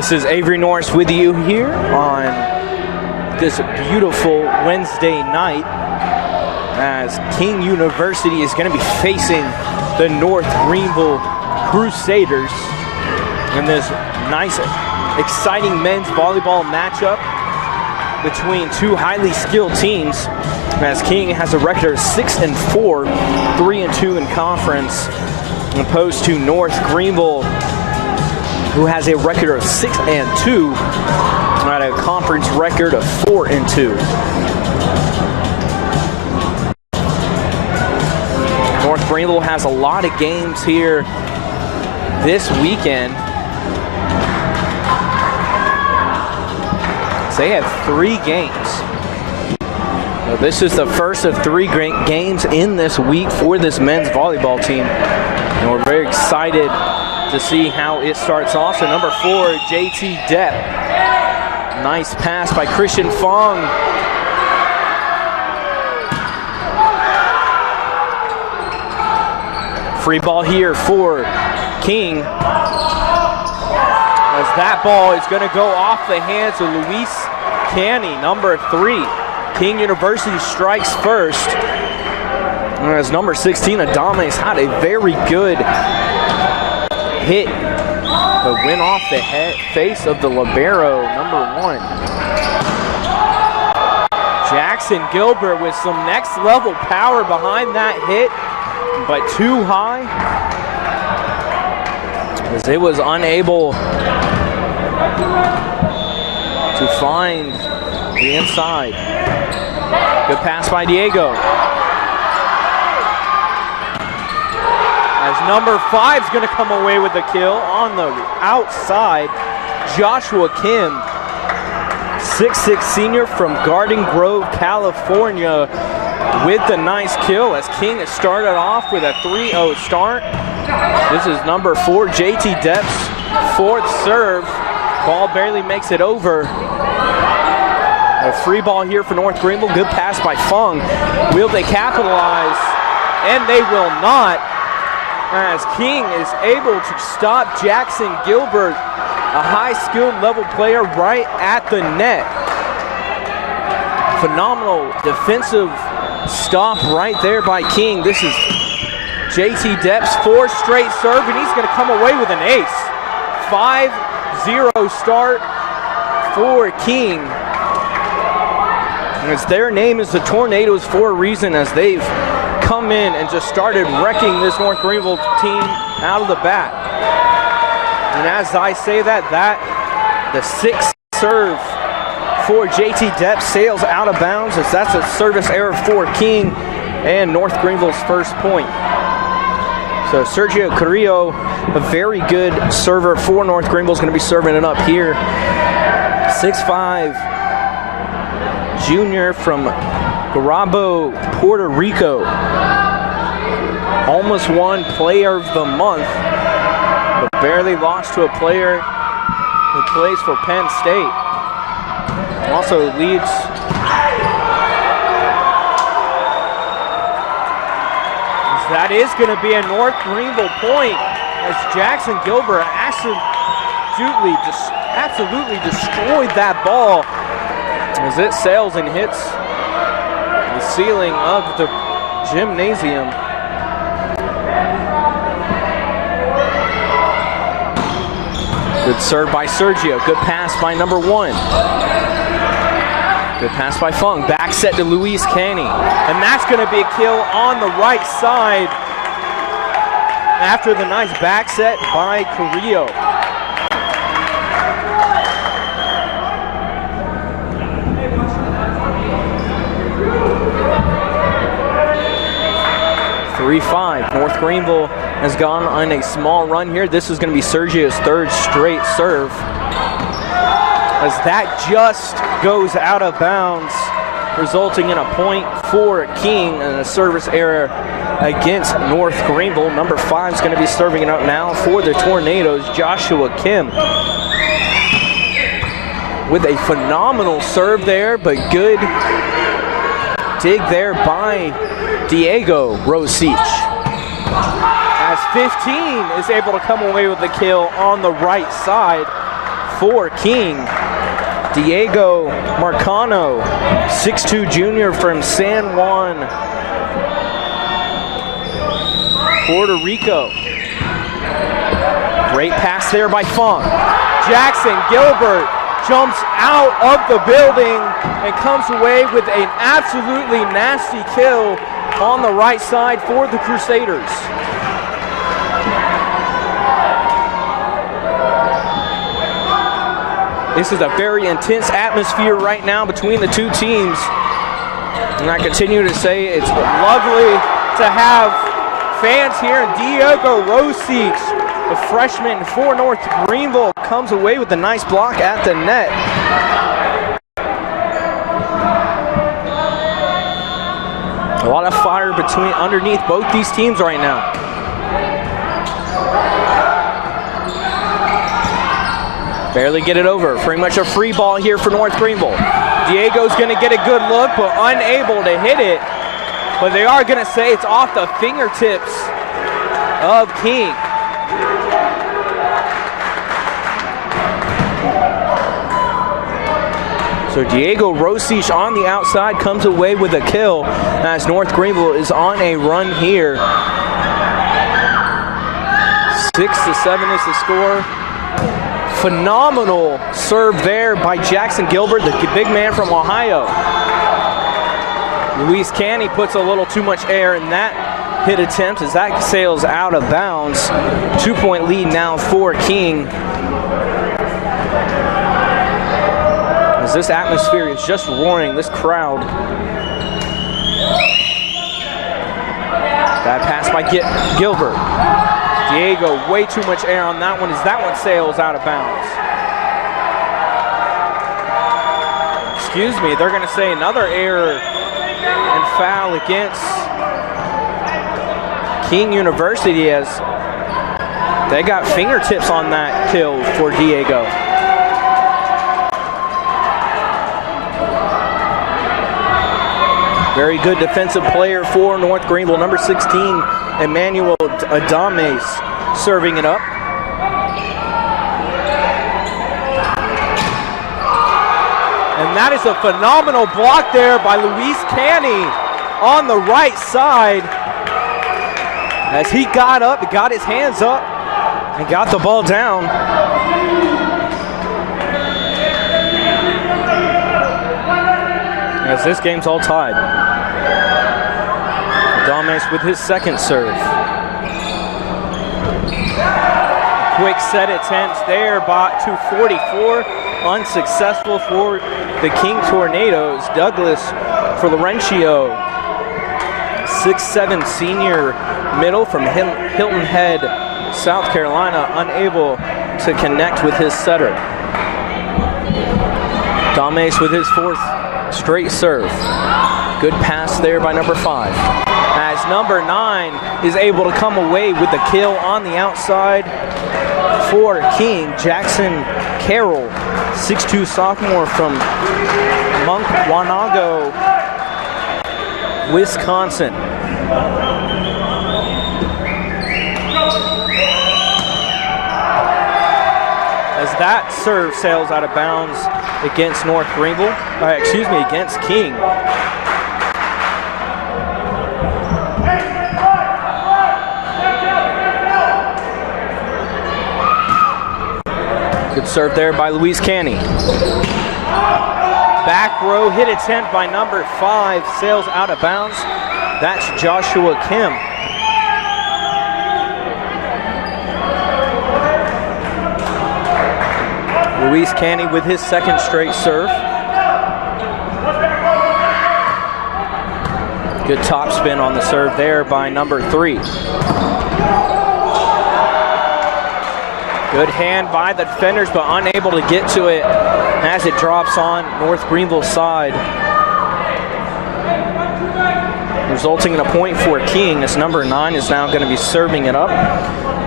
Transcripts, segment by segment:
This is Avery Norris with you here on this beautiful Wednesday night as King University is going to be facing the North Greenville Crusaders in this nice, exciting men's volleyball matchup between two highly skilled teams, as King has a record of 6-4, 3-2 in conference, opposed to North Greenville, who has a record of 6-2 at a conference record of 4-2. North Greenville has a lot of games here this weekend. They have 3 games. So this is the first of 3 great games in this week for this men's volleyball team, and we're very excited to see how it starts off. So number 4, JT Depp. Nice pass by Christian Fong. Free ball here for King, as that ball is going to go off the hands of Luis Canny, number 3. King University strikes first, as number 16, Adames, had a very good hit, but went off the face of the libero, number 1. Jackson Gilbert with some next level power behind that hit, but too high, as it was unable to find the inside. Good pass by Diego. As number 5 is going to come away with the kill on the outside, Joshua Kim, 6'6" senior from Garden Grove, California, with the nice kill, as King has started off with a 3-0 start. This is number 4, JT Depp's 4th serve. Ball barely makes it over. A free ball here for North Greenville. Good pass by Fung. Will they capitalize? And they will not, as King is able to stop Jackson Gilbert, a high-skilled level player, right at the net. Phenomenal defensive stop right there by King. This is JT Depp's 4th straight serve, and he's going to come away with an ace. 5-0 start for King, as their name is the Tornadoes for a reason, as they've come in and just started wrecking this North Greenville team out of the bat. And as I say that, the 6th serve for JT Depp sails out of bounds, as that's a service error for King and North Greenville's first point. So Sergio Carrillo, a very good server for North Greenville, is going to be serving it up here. 6'5", junior from Garabo, Puerto Rico. Almost won Player of the Month, but barely lost to a player who plays for Penn State. Also leads that is going to be a North Greenville point, as Jackson Gilbert absolutely destroyed that ball, as it sails and hits the ceiling of the gymnasium. Good serve by Sergio. Good pass by number 1. Good pass by Fung. Back set to Luis Canny. And that's going to be a kill on the right side after the nice back set by Carrillo. North Greenville has gone on a small run here. This is going to be Sergio's 3rd straight serve, as that just goes out of bounds, resulting in a point for King and a service error against North Greenville. Number 5 is going to be serving it up now for the Tornadoes, Joshua Kim, with a phenomenal serve there, but good dig there by Diego Rosich, as 15 is able to come away with the kill on the right side. for King. Diego Marcano, 6'2" junior from San Juan, Puerto Rico. Great pass there by Funk. Jackson Gilbert jumps out of the building and comes away with an absolutely nasty kill on the right side for the Crusaders. This is a very intense atmosphere right now between the two teams. And I continue to say it's lovely to have fans here. And Diego Rosic, the freshman for North Greenville, comes away with a nice block at the net. A lot of fire underneath both these teams right now. Barely get it over. Pretty much a free ball here for North Greenville. Diego's going to get a good look, but unable to hit it. But they are going to say it's off the fingertips of King. So Diego Rosic on the outside comes away with a kill as North Greenville is on a run here. 6-7 is the score. Phenomenal serve there by Jackson Gilbert, the big man from Ohio. Luis Canny puts a little too much air in that hit attempt as that sails out of bounds. 2-point lead now for King. As this atmosphere is just roaring, this crowd. Bad pass by Gilbert. Diego, way too much air on that one as that one sails out of bounds. Excuse me, they're going to say another error and foul against King University as they got fingertips on that kill for Diego. Very good defensive player for North Greenville, number 16, Emmanuel Adames, serving it up. And that is a phenomenal block there by Luis Canny on the right side. As he got up, he got his hands up, and got the ball down. As this game's all tied. Adames with his second serve. Quick set attempt there by 244. Unsuccessful for the King Tornadoes. Douglas for Laurencio. 6'7" senior middle from Hilton Head, South Carolina, unable to connect with his setter. Adames with his fourth straight serve. Good pass there by number 5. As number 9 is able to come away with the kill on the outside for King. Jackson Carroll, 6'2" sophomore from Wanago, Wisconsin. As that serve sails out of bounds against North Greenville, against King. Good serve there by Luis Canny. Back row hit attempt by number 5, sails out of bounds. That's Joshua Kim. Luis Canny with his second straight serve. Good top spin on the serve there by number 3. Good hand by the defenders, but unable to get to it as it drops on North Greenville's side. Resulting in a point for King as number 9 is now going to be serving it up.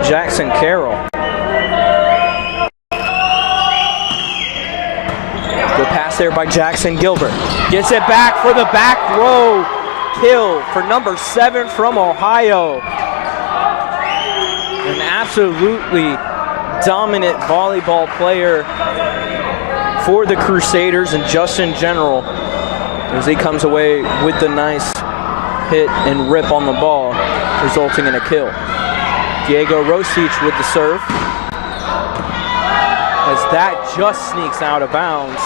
Jackson Carroll. Good pass there by Jackson Gilbert. Gets it back for the back row kill for number 7 from Ohio. An absolutely dominant volleyball player for the Crusaders and just in general, as he comes away with the nice hit and rip on the ball, resulting in a kill. Diego Rosic with the serve, as that just sneaks out of bounds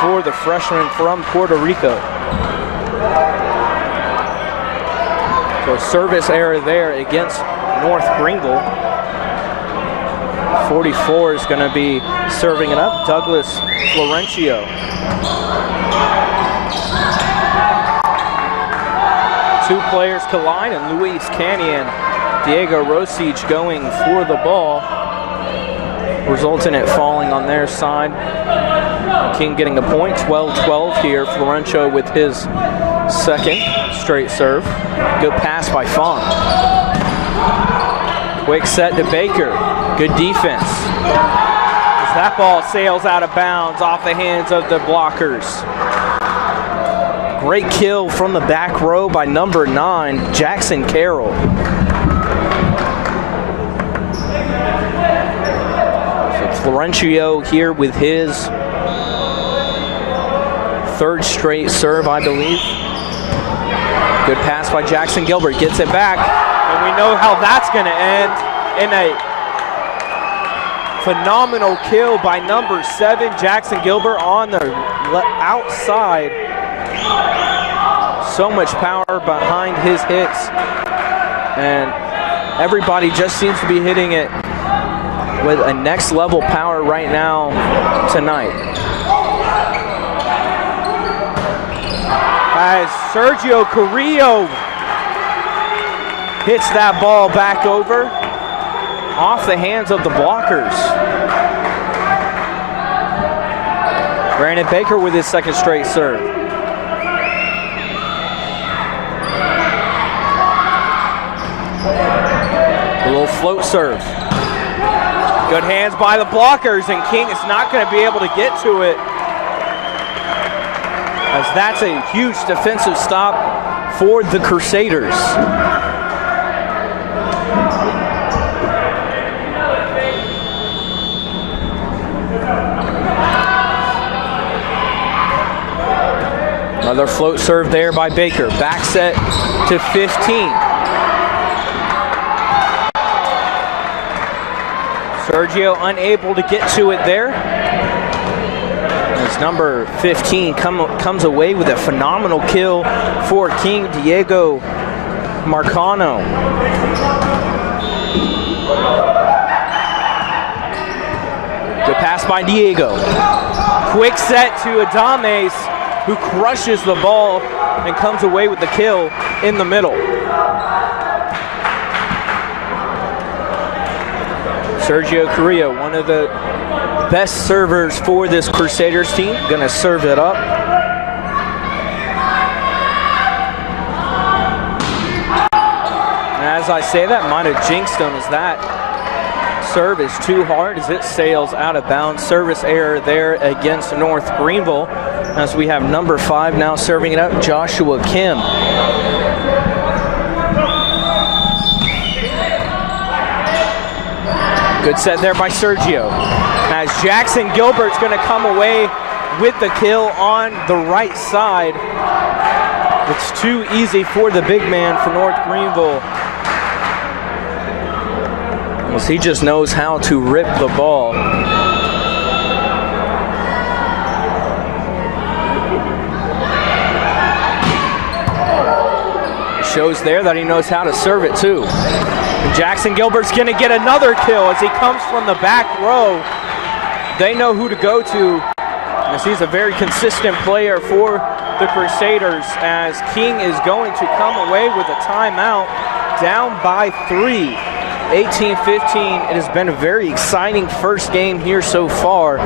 for the freshman from Puerto Rico. So service error there against North Greenville. 44 is going to be serving it up, Douglas Florencio. Two players collide, and Luis Canyon, Diego Rosic going for the ball, results in it falling on their side. King getting a point, 12-12 here. Florencio with his second straight serve. Good pass by Fong. Quick set to Baker. Good defense. As that ball sails out of bounds off the hands of the blockers. Great kill from the back row by number 9, Jackson Carroll. Florencio here with his third straight serve, I believe. Good pass by Jackson Gilbert, gets it back, and we know how that's going to end in a phenomenal kill by number 7, Jackson Gilbert on the outside. So much power behind his hits, and everybody just seems to be hitting it with a next level power right now tonight. As Sergio Carrillo hits that ball back over off the hands of the blockers. Brandon Baker with his second straight serve. A little float serve. Good hands by the blockers, and King is not going to be able to get to it, as that's a huge defensive stop for the Crusaders. Another float serve there by Baker. Back set to 15. Sergio unable to get to it there. As number 15 comes away with a phenomenal kill for King, Diego Marcano. Good pass by Diego. Quick set to Adames, who crushes the ball and comes away with the kill in the middle. Sergio Carrillo, one of the best servers for this Crusaders team, gonna serve it up. And as I say that, might have jinxed him, as that serve is too hard as it sails out of bounds. Service error there against North Greenville, as we have number 5 now serving it up, Joshua Kim. Good set there by Sergio, as Jackson Gilbert's going to come away with the kill on the right side. It's too easy for the big man for North Greenville, as he just knows how to rip the ball. It shows there that he knows how to serve it too. Jackson Gilbert's going to get another kill as he comes from the back row. They know who to go to, as he's a very consistent player for the Crusaders, as King is going to come away with a timeout, down by 3, 18-15. It has been a very exciting first game here so far,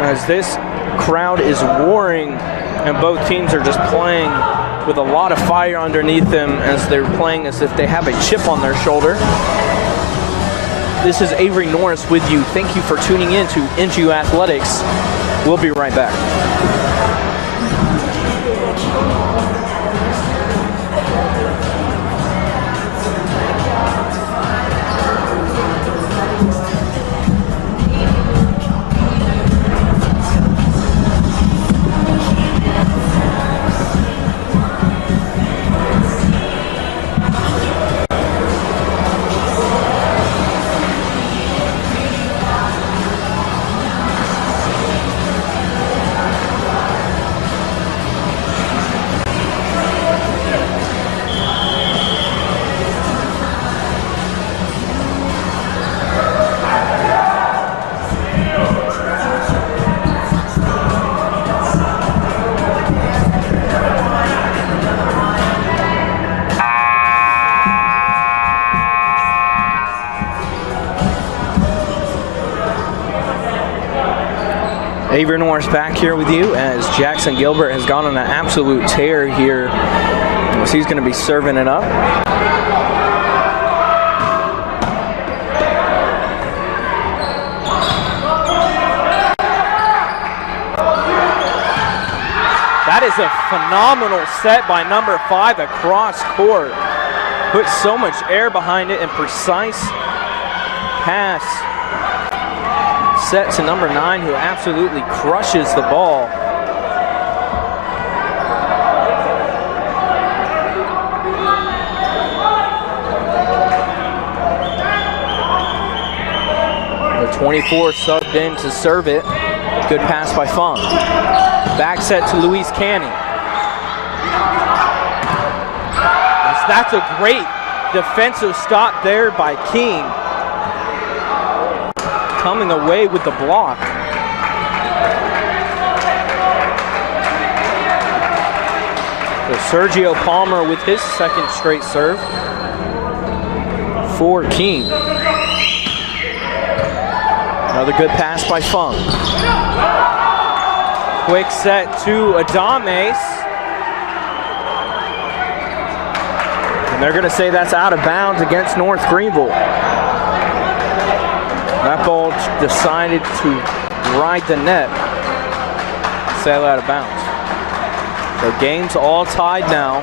as this crowd is roaring and both teams are just playing with a lot of fire underneath them, as they're playing as if they have a chip on their shoulder. This is Avery Norris with you. Thank you for tuning in to NGU Athletics. We'll be right back. Avery Norris back here with you as Jackson Gilbert has gone on an absolute tear here. So he's going to be serving it up. That is a phenomenal set by number 5 across court. Put so much air behind it and precise pass. Set to number 9, who absolutely crushes the ball. The 24 subbed in to serve it. Good pass by Funk. Back set to Luis Canny. That's a great defensive stop there by King. Coming away with the block. So Sergio Palmer with his second straight serve for King. Another good pass by Funk. Quick set to Adames. And they're going to say that's out of bounds against North Greenville. That ball decided to ride the net. Sail out of bounds. So game's all tied now.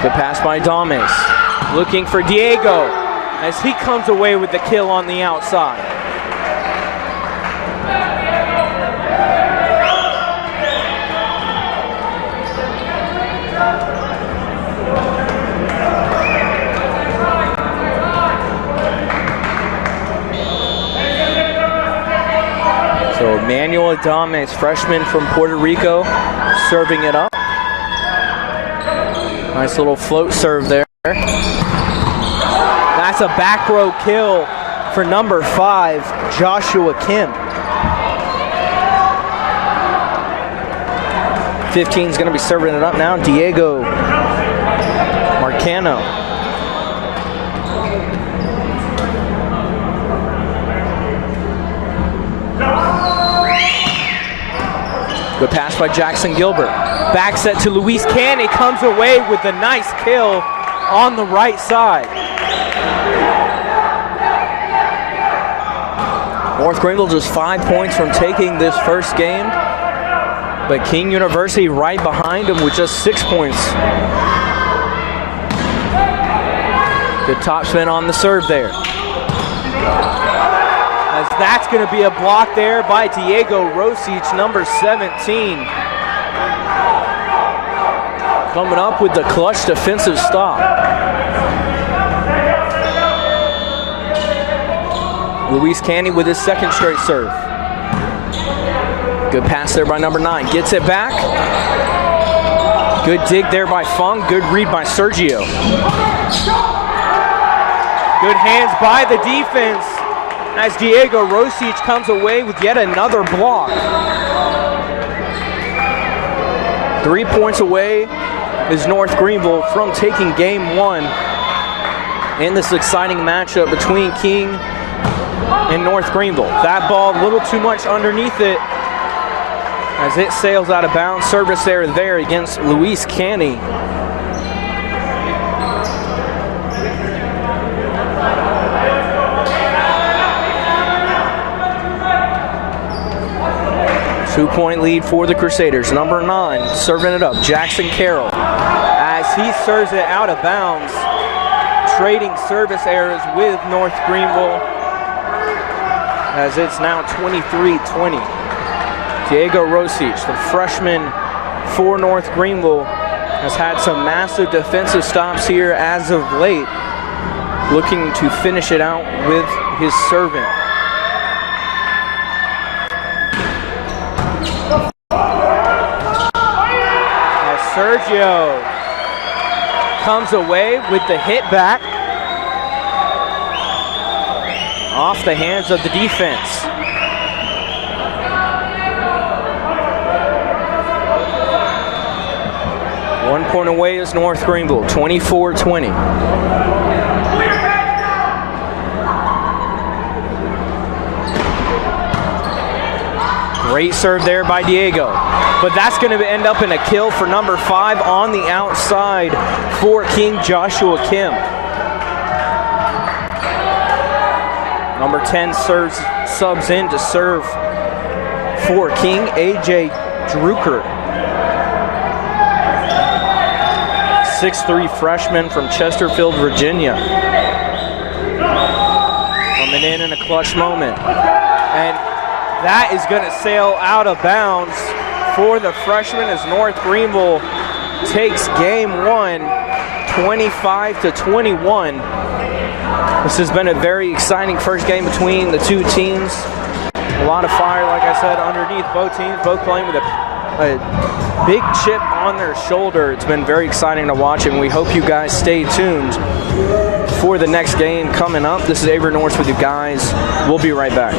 Good pass by Adames. Looking for Diego as he comes away with the kill on the outside. So Manuel Adames, freshman from Puerto Rico, serving it up. Nice little float serve there. That's a back row kill for number 5, Joshua Kim. 15 is going to be serving it up now. Diego Marcano. Good pass by Jackson Gilbert. Back set to Luis Canny, comes away with a nice kill on the right side. North Greenville just 5 points from taking this first game, but King University right behind them with just 6 points. Good topspin on the serve there. As that's going to be a block there by Diego Rosic, number 17. Coming up with the clutch defensive stop. Luis Canny with his second straight serve. Good pass there by number 9. Gets it back. Good dig there by Fung. Good read by Sergio. Good hands by the defense as Diego Rosic comes away with yet another block. 3 points away is North Greenville from taking game 1 in this exciting matchup between King and North Greenville. That ball a little too much underneath it as it sails out of bounds. Service error there against Luis Canny. Two-point lead for the Crusaders. Number 9 serving it up, Jackson Carroll, as he serves it out of bounds. Trading service errors with North Greenville as it's now 23-20. Diego Rosic, the freshman for North Greenville, has had some massive defensive stops here as of late, looking to finish it out with his serving. Sergio comes away with the hit back off the hands of the defense. One point away is North Greenville, 24-20. Great serve there by Diego. But that's going to end up in a kill for number 5 on the outside for King, Joshua Kim. Number 10 subs in to serve for King, AJ Drucker. 6'3" freshman from Chesterfield, Virginia. Coming in a clutch moment. And that is going to sail out of bounds for the freshman as North Greenville takes game 1, 25-21. This has been a very exciting first game between the two teams. A lot of fire, like I said, underneath both teams, both playing with a big chip on their shoulder. It's been very exciting to watch, and we hope you guys stay tuned for the next game coming up. This is Avery Norris with you guys. We'll be right back.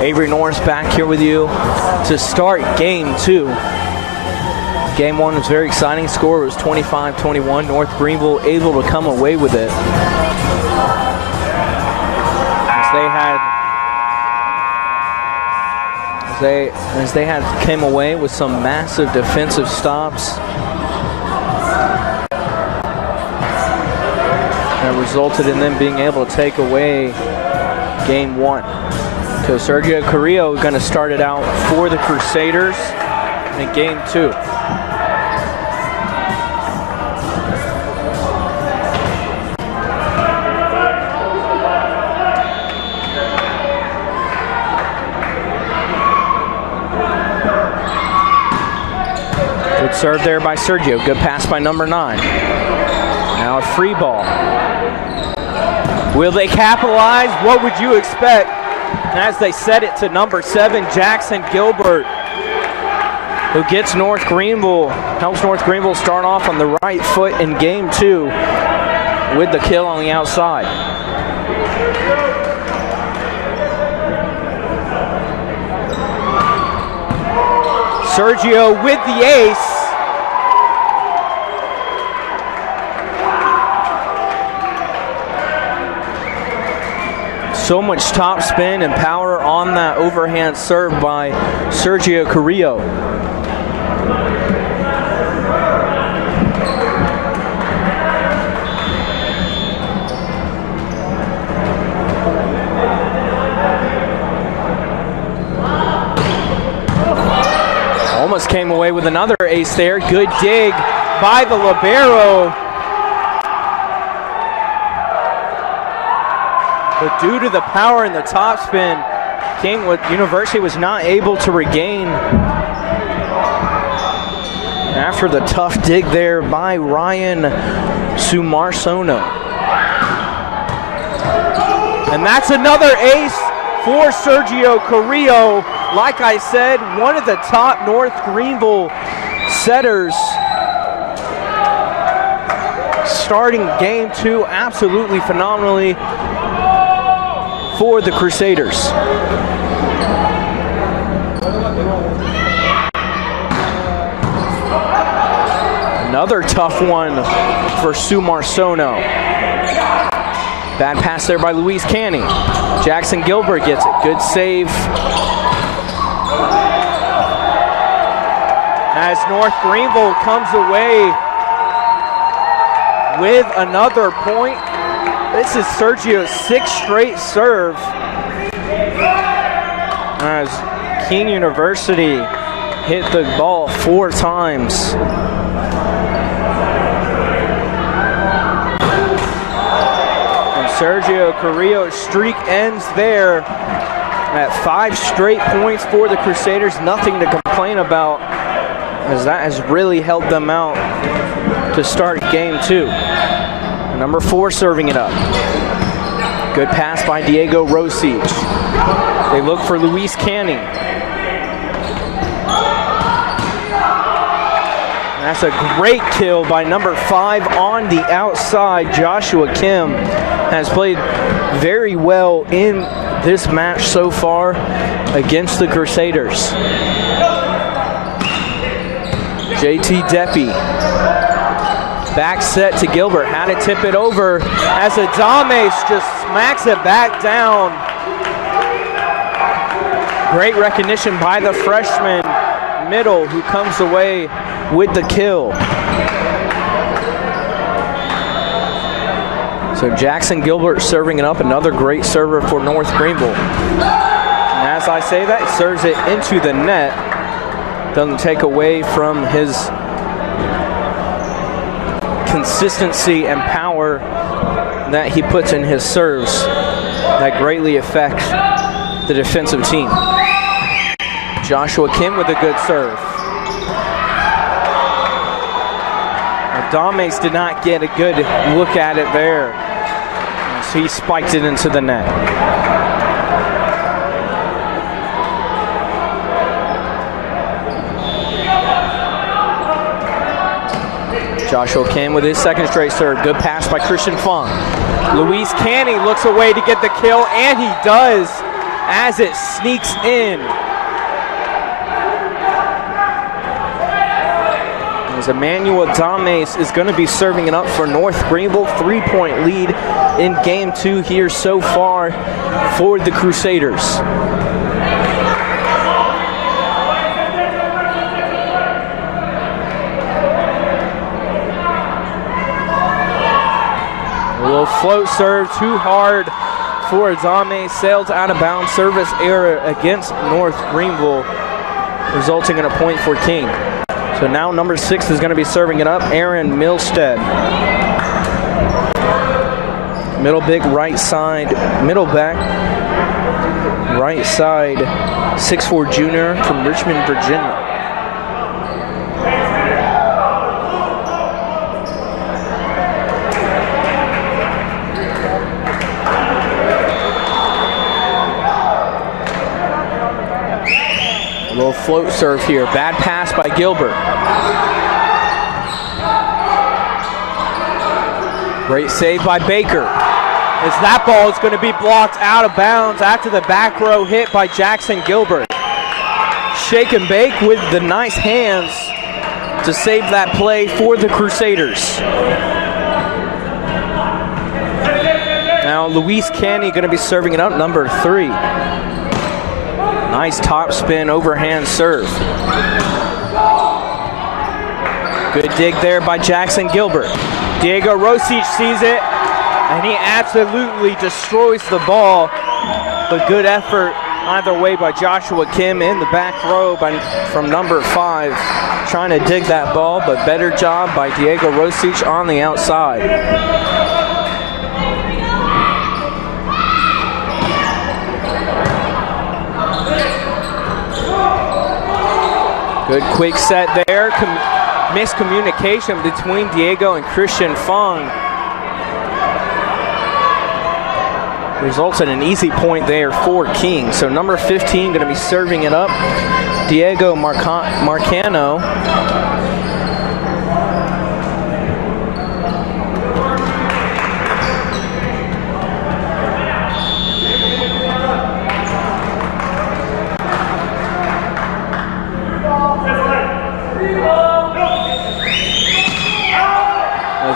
Avery Norris back here with you to start game 2. Game 1 was very exciting. Score was 25-21. North Greenville able to come away with it. As they came away with some massive defensive stops that resulted in them being able to take away game 1. So Sergio Carrillo is going to start it out for the Crusaders in game 2. Good serve there by Sergio. Good pass by number 9. Now a free ball. Will they capitalize? What would you expect? And as they set it to number 7, Jackson Gilbert, who gets North Greenville, helps North Greenville start off on the right foot in game 2 with the kill on the outside. Sergio with the ace. So much top spin and power on that overhand serve by Sergio Carrillo. came away with another ace there. Good dig by the libero. But due to the power in the topspin, King University was not able to regain after the tough dig there by Ryan Sumarsono. And that's another ace for Sergio Carrillo. Like I said, one of the top North Greenville setters. Starting game 2 absolutely phenomenally for the Crusaders. Another tough one for Sumarsono. Bad pass there by Luis Canny. Jackson Gilbert gets it. Good save. As North Greenville comes away with another point. This is Sergio's 6th straight serve. As King University hit the ball 4 times. Sergio Carrillo's streak ends there at 5 straight points for the Crusaders. Nothing to complain about, as that has really helped them out to start game 2. Number 4 serving it up. Good pass by Diego Rosic. They look for Luis Canny. That's a great kill by number 5 on the outside. Joshua Kim has played very well in this match so far against the Crusaders. JT Deppy. Back set to Gilbert. Had to tip it over as Adames just smacks it back down. Great recognition by the freshman middle who comes away with the kill. So Jackson Gilbert serving it up, another great server for North Greenville. And as I say that, serves it into the net. Doesn't take away from his consistency and power that he puts in his serves that greatly affect the defensive team. Joshua Kim with a good serve. Adames did not get a good look at it there. So he spiked it into the net. Joshua Kim with his 2nd straight serve. Good pass by Christian Fong. Luis Canny looks away to get the kill, and he does as it sneaks in. As Emmanuel Adames is going to be serving it up for North Greenville. 3-point lead in game 2 here so far for the Crusaders. A little float serve, too hard for Adames. Sails out of bounds. Service error against North Greenville, resulting in a point for King. So now number 6 is going to be serving it up, Aaron Milstead. Middle big right side, middle back, right side, 6'4" junior from Richmond, Virginia. A little float serve here, bad pass by Gilbert. Great save by Baker. As that ball is going to be blocked out of bounds after the back row hit by Jackson Gilbert. Shake and bake with the nice hands to save that play for the Crusaders. Now Luis Canny going to be serving it up, number 3. Nice top spin overhand serve. Good dig there by Jackson Gilbert. Diego Rosic sees it, and he absolutely destroys the ball. But good effort Either way by Joshua Kim in the back row from number 5, trying to dig that ball, but better job by Diego Rosic on the outside. Good quick set there. Miscommunication between Diego and Christian Fung results in an easy point there for King. So number 15 going to be serving it up. Diego Marcano.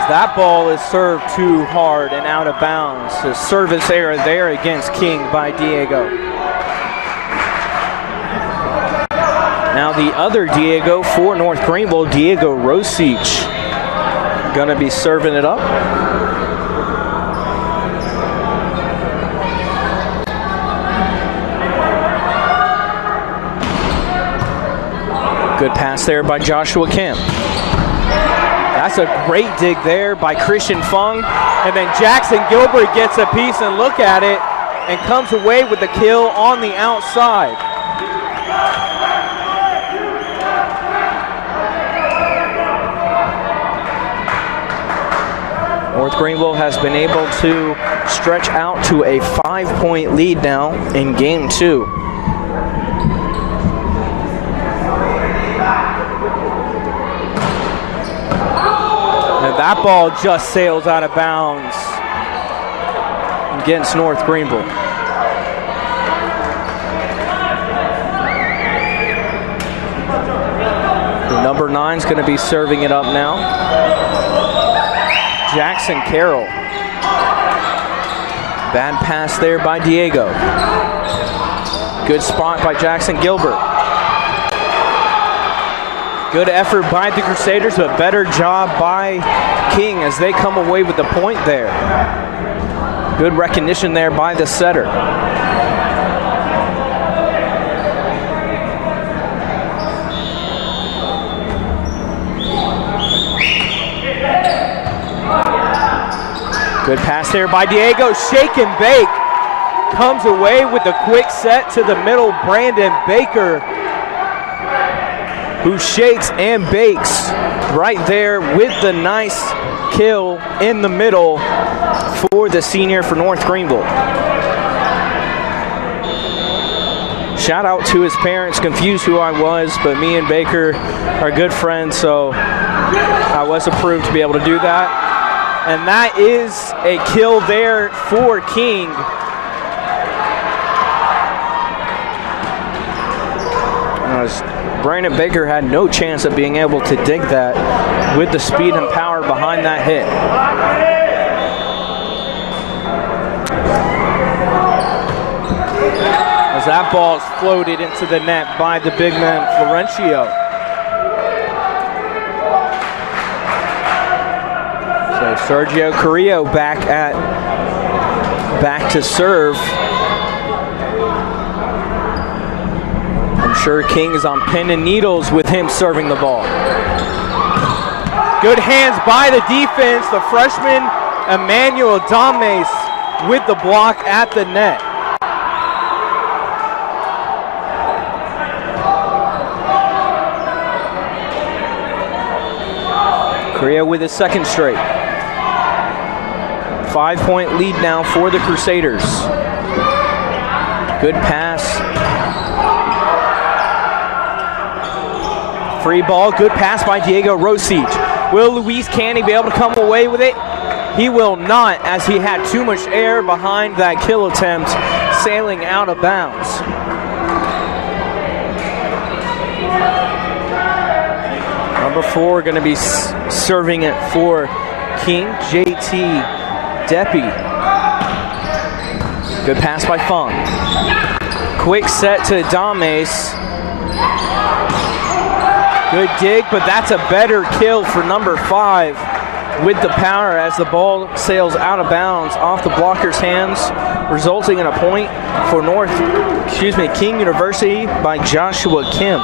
That ball is served too hard and out of bounds. The service error there against King by Diego. Now the other Diego for North Greenville, Diego Rosic, gonna be serving it up. Good pass there by Joshua Kim. That's a great dig there by Christian Fung. And then Jackson Gilbert gets a piece and look at it and comes away with the kill on the outside. North Greenville has been able to stretch out to a 5-point lead now in game 2. That ball just sails out of bounds against North Greenville. The number 9's going to be serving it up now. Jackson Carroll. Bad pass there by Diego. Good spot by Jackson Gilbert. Good effort by the Crusaders, but better job by King as they come away with the point there. Good recognition there by the setter. Good pass there by Diego. Shake and bake. Comes away with a quick set to the middle. Brandon Baker, who shakes and bakes right there with the nice kill in the middle for the senior for North Greenville. Shout out to his parents, confused who I was, but me and Baker are good friends, so I was approved to be able to do that. And that is a kill there for King. Brandon Baker had no chance of being able to dig that with the speed and power behind that hit. As that ball is floated into the net by the big man Florencio. So Sergio Carrillo back to serve. I'm sure King is on pin and needles with him serving the ball. Good hands by the defense. The freshman Emmanuel Dames with the block at the net. Carrillo with his second straight. 5-point lead now for the Crusaders. Good pass. Free ball, good pass by Diego Rosic. Will Luis Canny be able to come away with it? He will not, as he had too much air behind that kill attempt, sailing out of bounds. Number 4 going to be serving it for King, JT Deppy. Good pass by Fung. Quick set to Dames. Good dig, but that's a better kill for number 5. with the power as the ball sails out of bounds off the blocker's hands, resulting in a point for King University by Joshua Kim.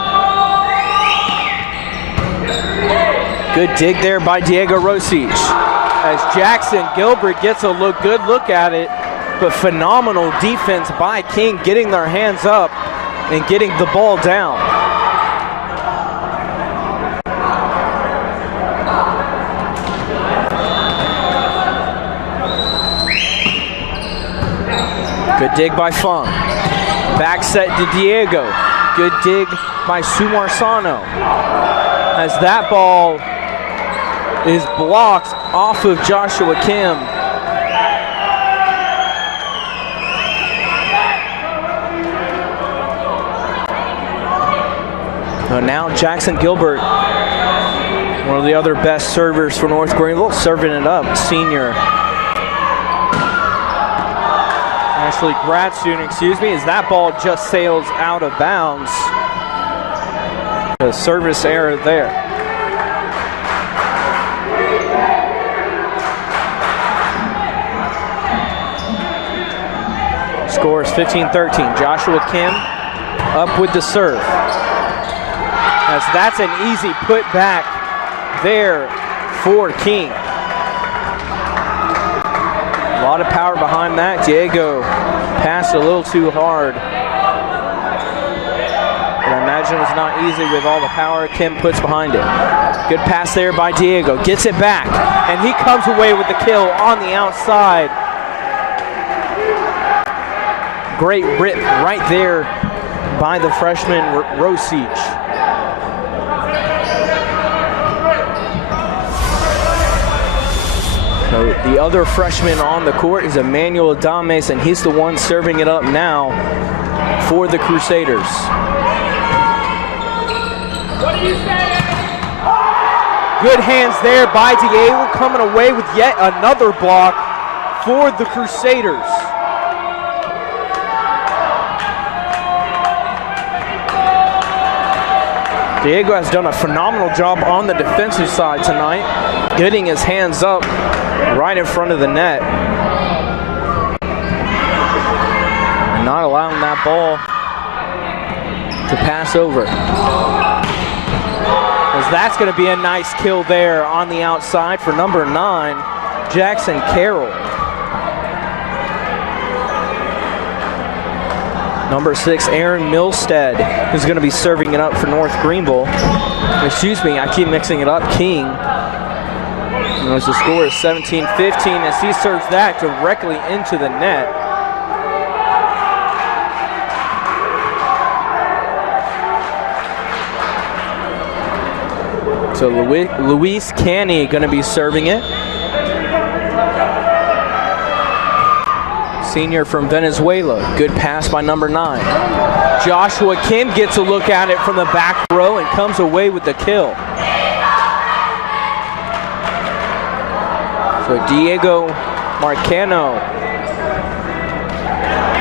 Good dig there by Diego Rosic as Jackson Gilbert gets a good look at it, but phenomenal defense by King, getting their hands up and getting the ball down. Good dig by Fung. Back set to Diego. Good dig by Sumarsano. As that ball is blocked off of Joshua Kim. So now Jackson Gilbert, one of the other best servers for North Greenville, serving it up, senior. Actually, grad student, excuse me, as that ball just sails out of bounds. A service error there. Score is 15-13. Joshua Kim up with the serve. As that's an easy put back there for King. A lot of power behind that. Diego passed a little too hard. But I imagine it's not easy with all the power Kim puts behind it. Good pass there by Diego. Gets it back. And he comes away with the kill on the outside. Great rip right there by the freshman Rosic. So the other freshman on the court is Emmanuel Adames, and he's the one serving it up now for the Crusaders. Good hands there by Diego, coming away with yet another block for the Crusaders. Diego has done a phenomenal job on the defensive side tonight, getting his hands up right in front of the net. And not allowing that ball to pass over. As that's going to be a nice kill there on the outside for number 9, Jackson Carroll. Number 6, Aaron Milstead, who's going to be serving it up for North Greenville. Excuse me, I keep mixing it up. King. And as the score is 17-15 as he serves that directly into the net. So Luis Canny going to be serving it. Senior from Venezuela. Good pass by number 9. Joshua Kim gets a look at it from the back row and comes away with the kill. So Diego Marcano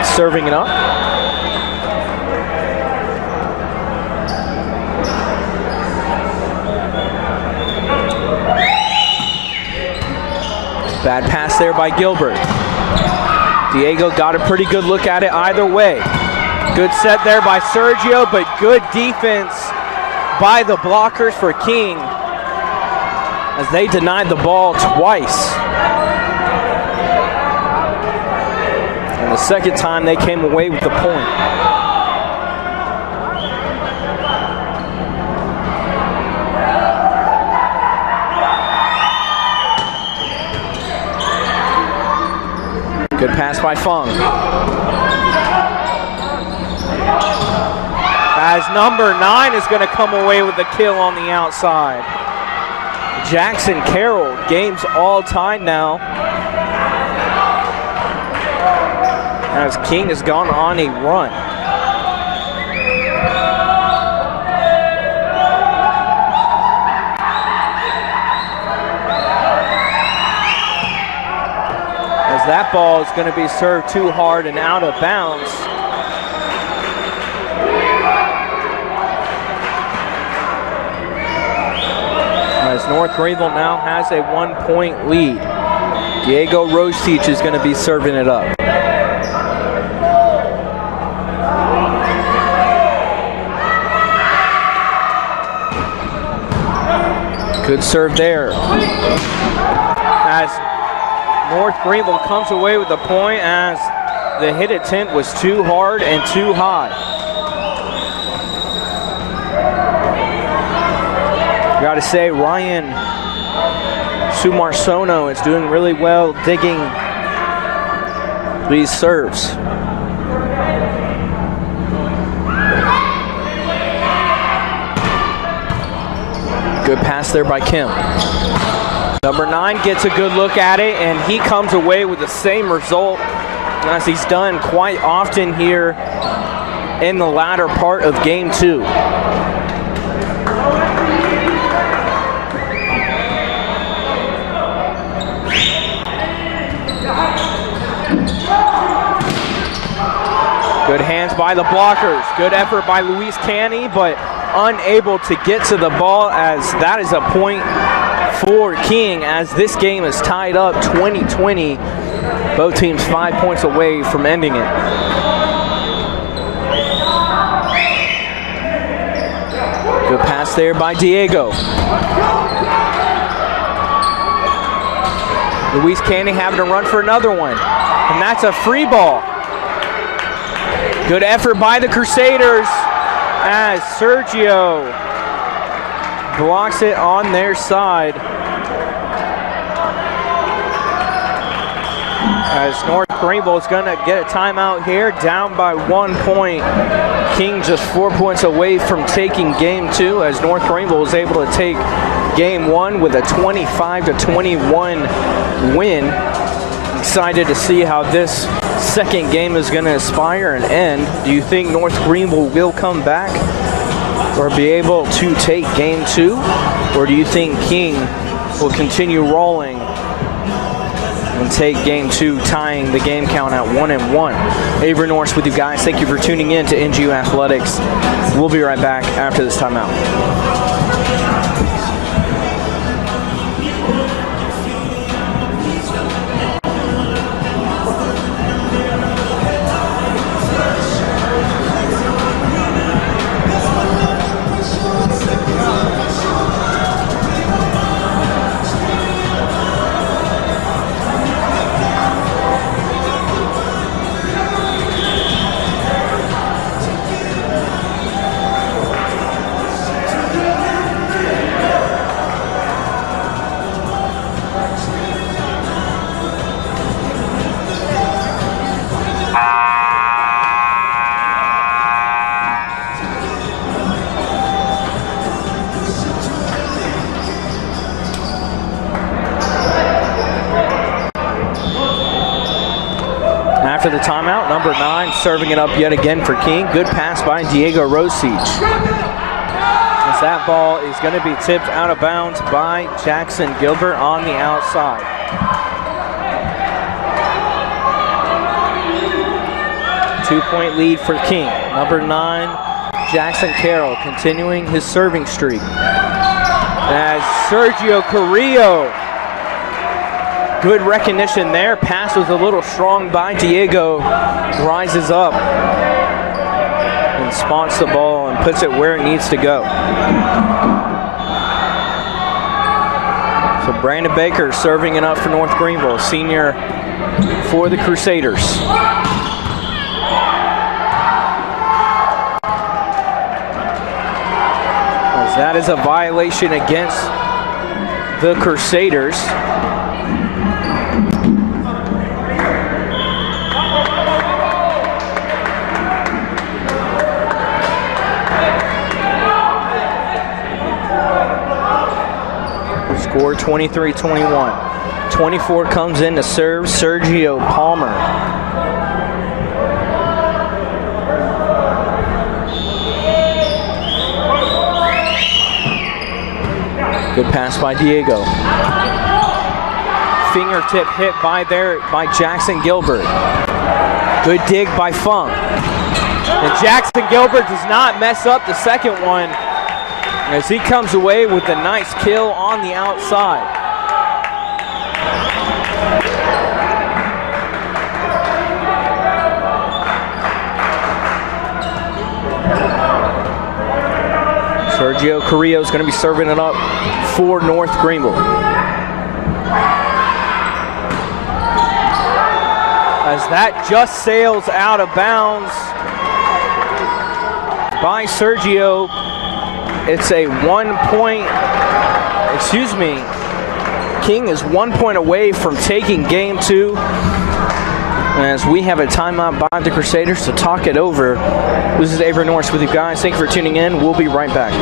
serving it up. Bad pass there by Gilbert. Diego got a pretty good look at it either way. Good set there by Sergio, but good defense by the blockers for King as they denied the ball twice. And the second time they came away with the point. Good pass by Fung. As number 9 is going to come away with the kill on the outside. Jackson Carroll, game's all tied now. As King has gone on a run. That ball is going to be served too hard and out of bounds. as North Greenville now has a 1-point lead. Diego Rosich is going to be serving it up. Good serve there. As North Greenville comes away with the point as the hit attempt was too hard and too high. Got to say, Ryan Sumarsono is doing really well digging these serves. Good pass there by Kim. Number 9 gets a good look at it, and he comes away with the same result as he's done quite often here in the latter part of game 2. Good hands by the blockers. Good effort by Luis Canny, but unable to get to the ball, as that is a point for King as this game is tied up 20-20. Both teams 5 points away from ending it. Good pass there by Diego. Luis Canny having to run for another one, and that's a free ball. Good effort by the Crusaders as Sergio blocks it on their side. As North Greenville is going to get a timeout here, down by 1 point. King just 4 points away from taking game 2 as North Greenville is able to take game 1 with a 25-21 win. Excited to see how this second game is going to aspire and end. Do you think North Greenville will come back or be able to take game 2? Or do you think King will continue rolling and take game 2, tying the game count at 1-1? Avery Norris with you guys. Thank you for tuning in to NGU Athletics. We'll be right back after this timeout. After the timeout, number 9 serving it up yet again for King. Good pass by Diego Rosich. As that ball is going to be tipped out of bounds by Jackson Gilbert on the outside. Two-point lead for King. Number 9, Jackson Carroll, continuing his serving streak. As Sergio Carrillo, good recognition there. Pass was a little strong by Diego. Rises up and spots the ball and puts it where it needs to go. So Brandon Baker serving it up for North Greenville, senior for the Crusaders. As that is a violation against the Crusaders. Score 23-21. 24 comes in to serve Sergio Palmer. Good pass by Diego. Fingertip hit by Jackson Gilbert. Good dig by Funk. And Jackson Gilbert does not mess up the second one as he comes away with a nice kill on the outside. Sergio Carrillo is going to be serving it up for North Greenville. As that just sails out of bounds by Sergio. It's a 1 point, King is 1 point away from taking game 2. As we have a timeout by the Crusaders to talk it over. This is Avery Norris with you guys. Thank you for tuning in. We'll be right back.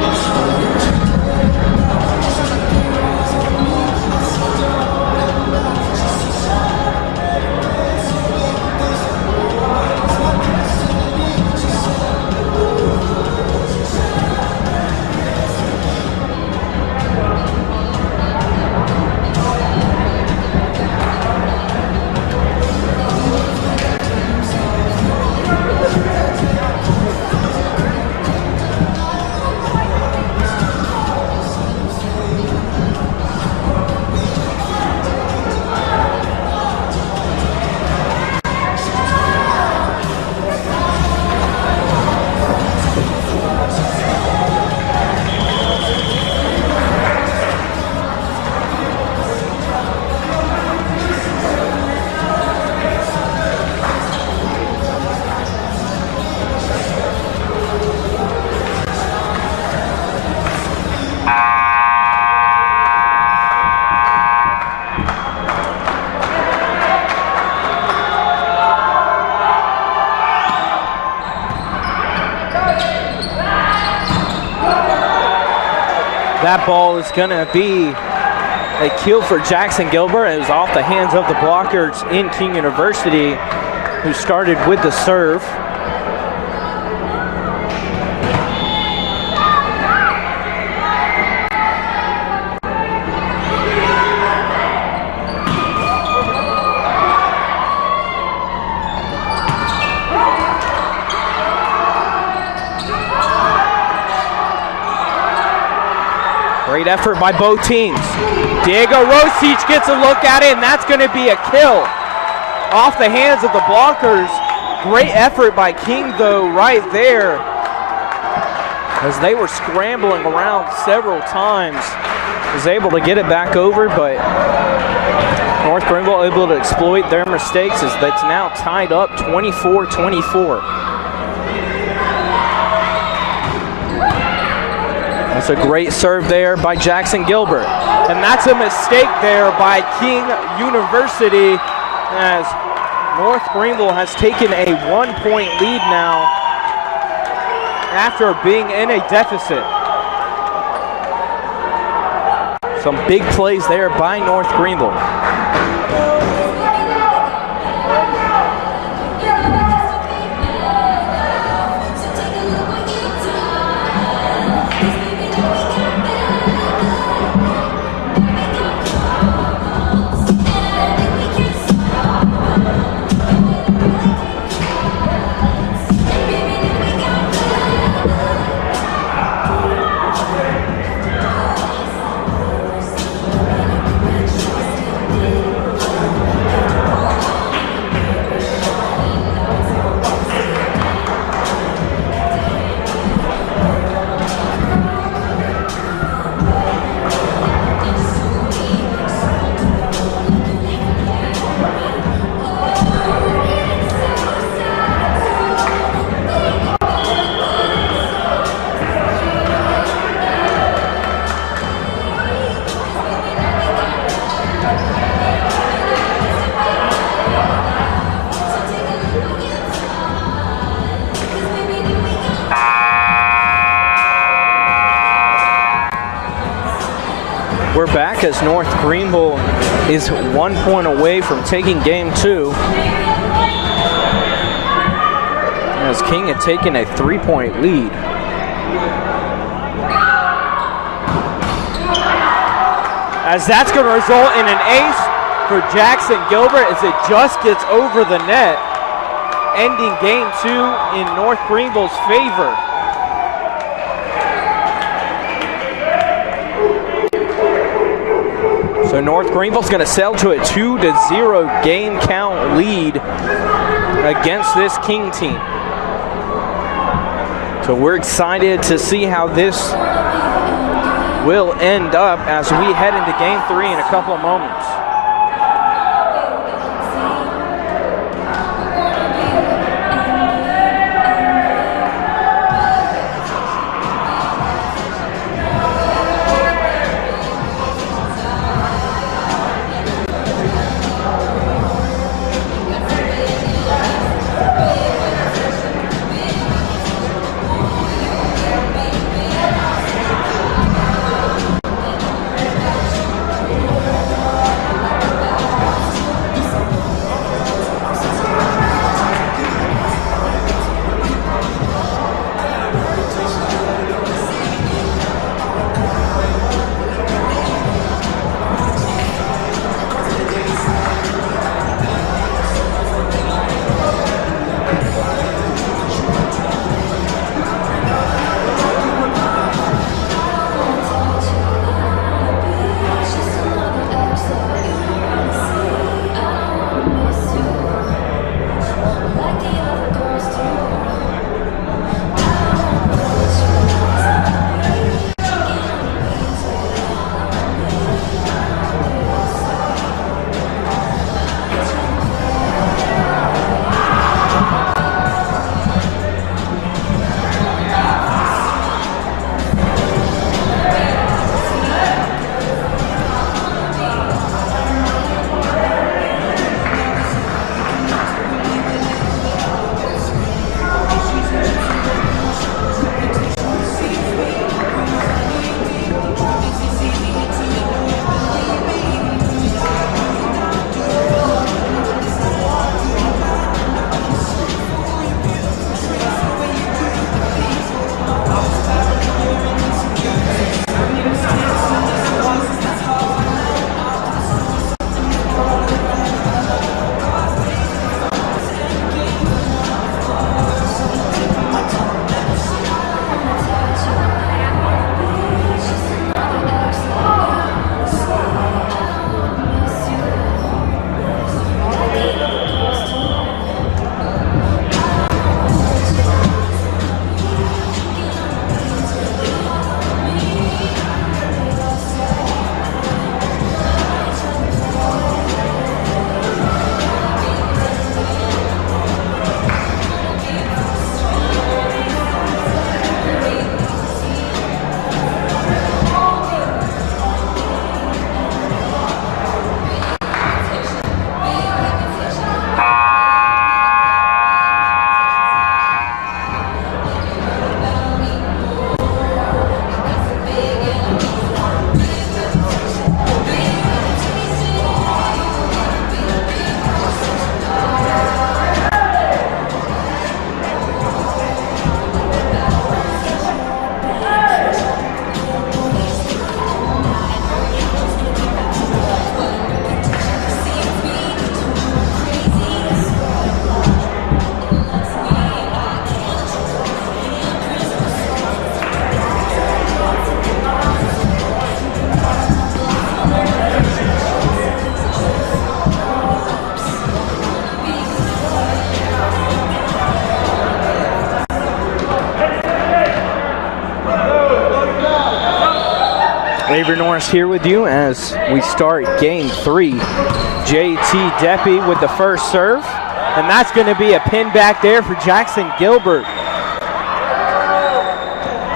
That ball is going to be a kill for Jackson Gilbert. It was off the hands of the blockers in King University, who started with the serve. Great effort by both teams. Diego Rosic gets a look at it, and that's going to be a kill off the hands of the blockers. Great effort by King, though, right there, as they were scrambling around several times. Was able to get it back over, but North Greenville able to exploit their mistakes, as that's now tied up 24-24. That's a great serve there by Jackson Gilbert. And that's a mistake there by King University, as North Greenville has taken a 1 point lead now after being in a deficit. Some big plays there by North Greenville. We're back as North Greenville is 1 point away from taking game 2. As King had taken a 3 point lead. As that's going to result in an ace for Jackson Gilbert, as it just gets over the net, ending game 2 in North Greenville's favor. So North Greenville's going to sail to a 2-0 game count lead against this King team. So we're excited to see how this will end up as we head into game 3 in a couple of moments. Avery Norris here with you as we start game 3. JT Deppy with the first serve, and that's going to be a pin back there for Jackson Gilbert.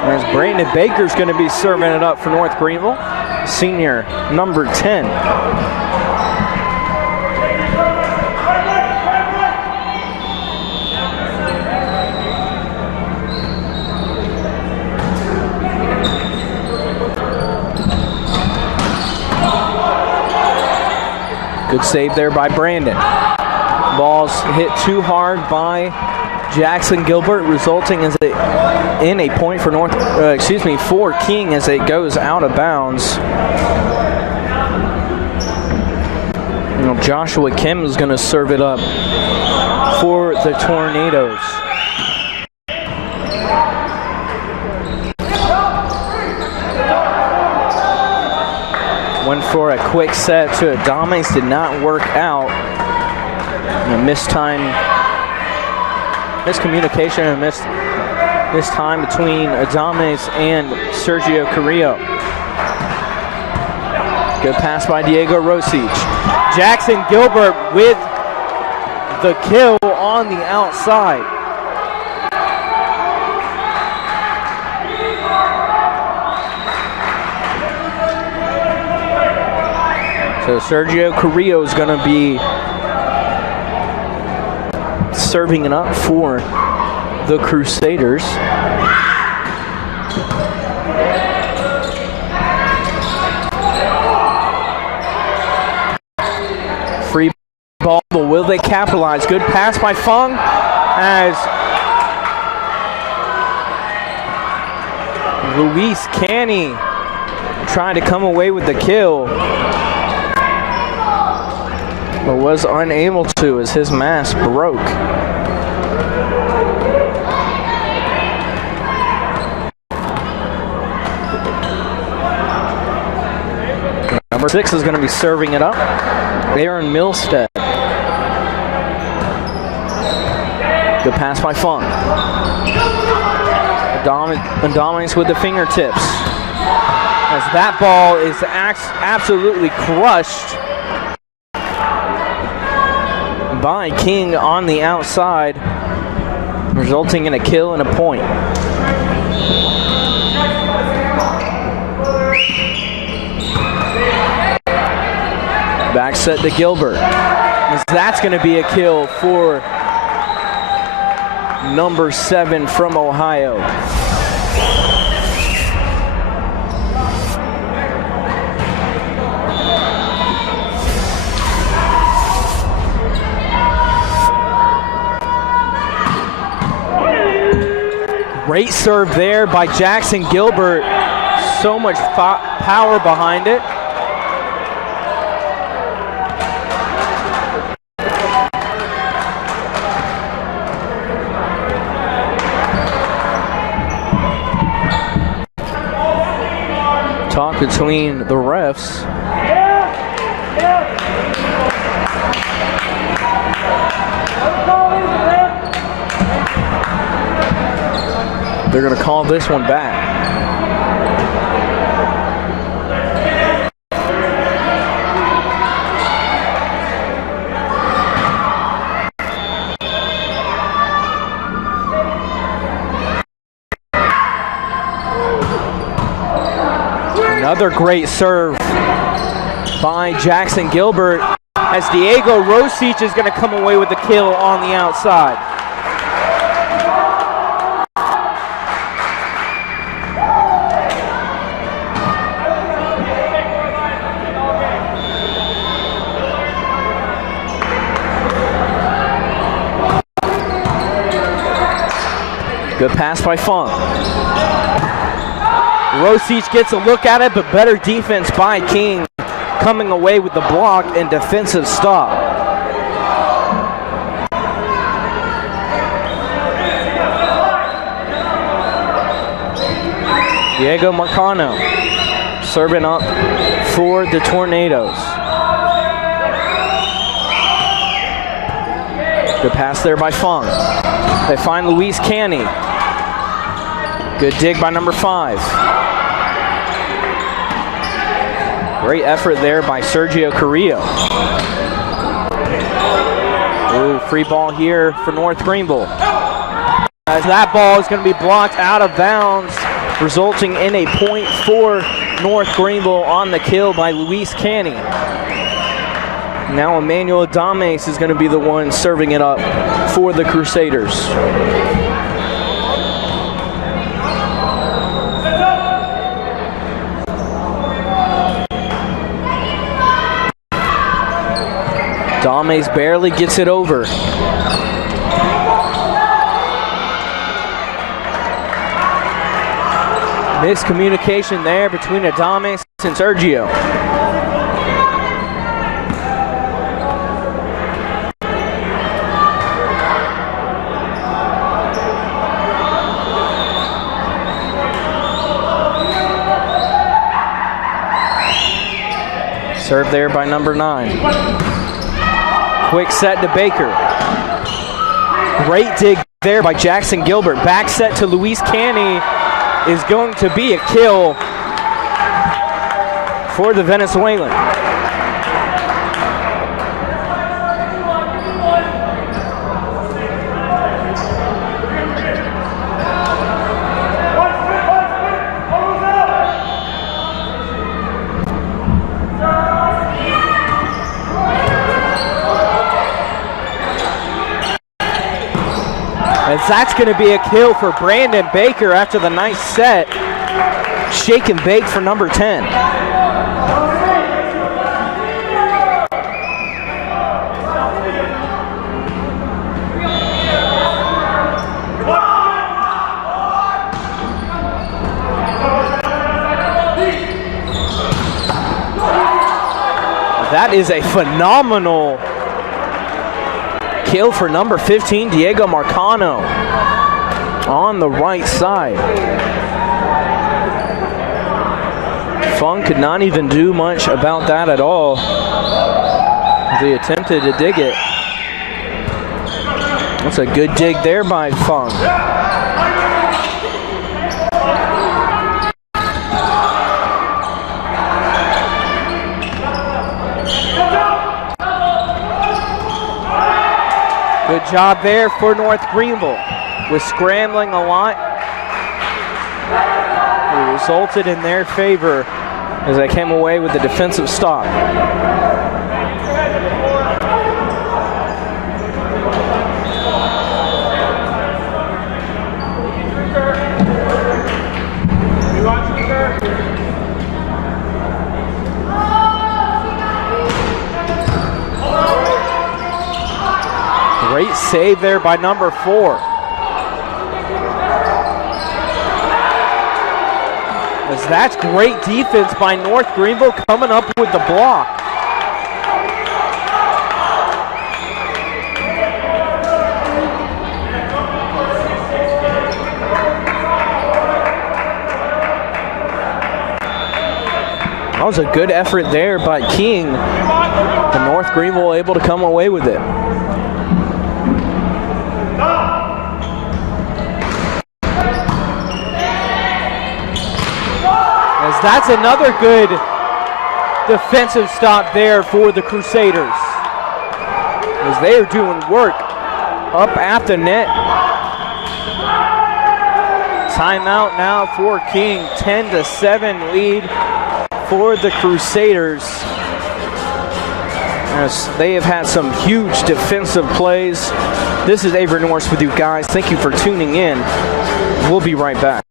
As Brandon Baker's going to be serving it up for North Greenville, senior number 10. Good save there by Brandon. Ball's hit too hard by Jackson Gilbert, resulting in a point for for King as it goes out of bounds. Joshua Kim is going to serve it up for the Tornadoes. for a quick set to Adames did not work out. Miscommunication and missed time between Adames and Sergio Carrillo. Good pass by Diego Rosic. Jackson Gilbert with the kill on the outside. So Sergio Carrillo is going to be serving it up for the Crusaders. Free ball, but will they capitalize? Good pass by Fung as Luis Canny trying to come away with the kill, but was unable to as his mask broke. Number 6 is going to be serving it up. Aaron Milstead. Good pass by Fung. Adames with the fingertips. As that ball is absolutely crushed by King on the outside, resulting in a kill and a point. Back set to Gilbert. That's going to be a kill for number 7 from Ohio. Great serve there by Jackson Gilbert. So much power behind it. Talk between the refs. They're going to call this one back. Another great serve by Jackson Gilbert as Diego Rosic is going to come away with the kill on the outside. Good pass by Fung. Rosic gets a look at it, but better defense by King, coming away with the block and defensive stop. Diego Marcano serving up for the Tornadoes. Good pass there by Fung. They find Luis Canny. Good dig by number 5. Great effort there by Sergio Carrillo. Ooh, free ball here for North Greenville. As that ball is going to be blocked out of bounds, resulting in a point for North Greenville on the kill by Luis Canny. Now Emmanuel Adames is going to be the one serving it up for the Crusaders. Adames barely gets it over. Miscommunication there between Adames and Sergio. Serve there by number 9. Quick set to Baker. Great dig there by Jackson Gilbert. Back set to Luis Canny is going to be a kill for the Venezuelan. As that's going to be a kill for Brandon Baker after the nice set. Shake and bake for number 10. That is a phenomenal kill for number 15, Diego Marcano, on the right side. Fung could not even do much about that at all. They attempted to dig it. That's a good dig there by Fung. Good job there for North Greenville with scrambling a lot. It resulted in their favor as they came away with the defensive stop. Great save there by number 4. As that's great defense by North Greenville coming up with the block. That was a good effort there by King, and North Greenville able to come away with it. That's another good defensive stop there for the Crusaders, as they are doing work up at the net. Timeout now for King. 10-7 lead for the Crusaders, as they have had some huge defensive plays. This is Avery Norris with you guys. Thank you for tuning in. We'll be right back.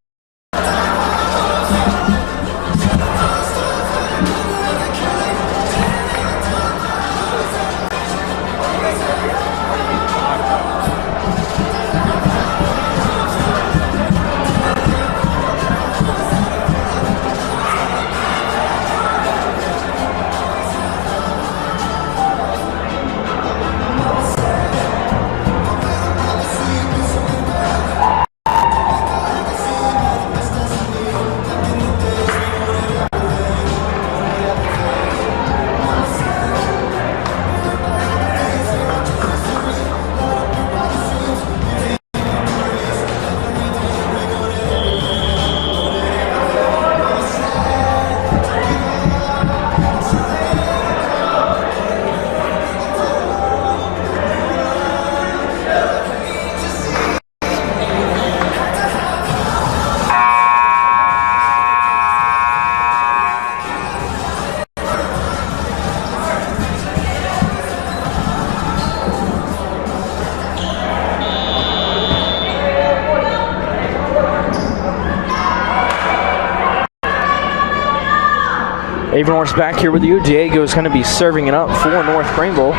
Avery Norris back here with you. Diego is going to be serving it up for North Greenville.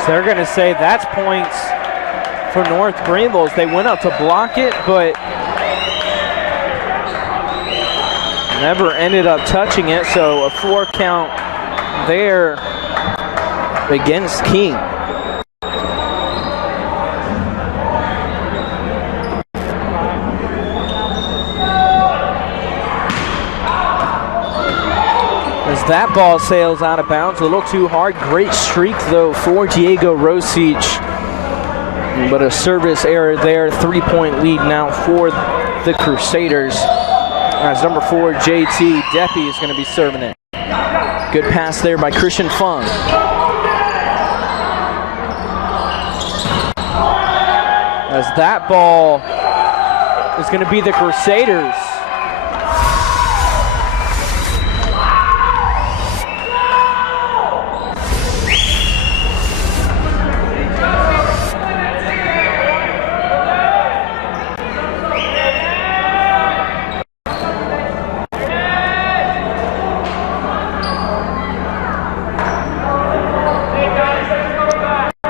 So they're going to say that's points for North Greenville as they went up to block it, but never ended up touching it. So a 4 count there against King. As that ball sails out of bounds, a little too hard. Great streak, though, for Diego Rosic. But a service error there. 3-point lead now for the Crusaders. As number 4, JT Deppy, is going to be serving it. Good pass there by Christian Fung. As that ball is going to be the Crusaders.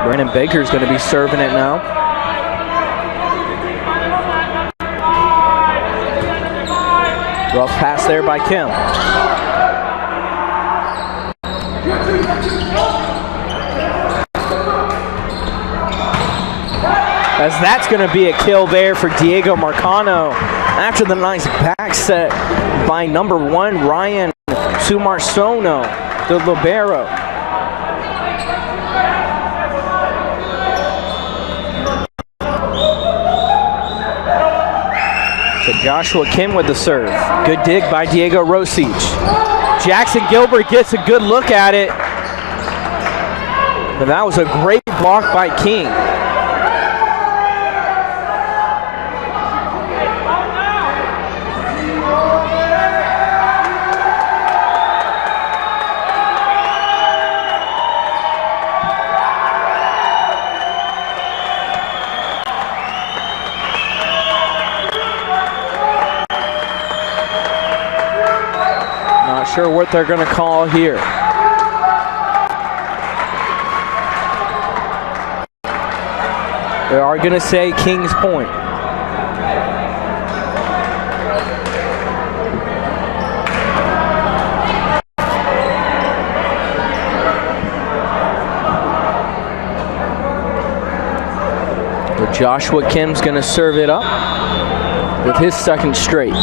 Brandon Baker's going to be serving it now. Rough pass there by Kim. As that's going to be a kill there for Diego Marcano after the nice back set by number 1, Ryan Sumarsono, the libero. So Joshua Kim with the serve. Good dig by Diego Rosic. Jackson Gilbert gets a good look at it. But that was a great block by King. Sure what they're going to call here. They are going to say King's Point. But Joshua Kim's going to serve it up with his second straight.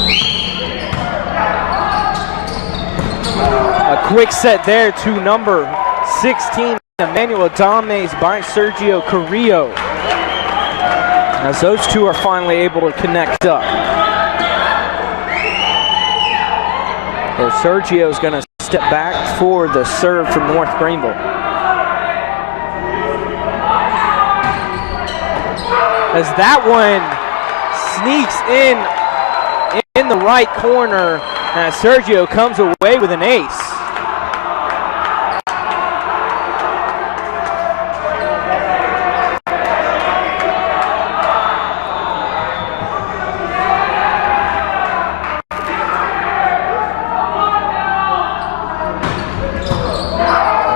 A quick set there to number 16, Emmanuel Adames by Sergio Carrillo. As those two are finally able to connect up. So Sergio's going to step back for the serve from North Greenville. As that one sneaks in the right corner, as Sergio comes away with an ace.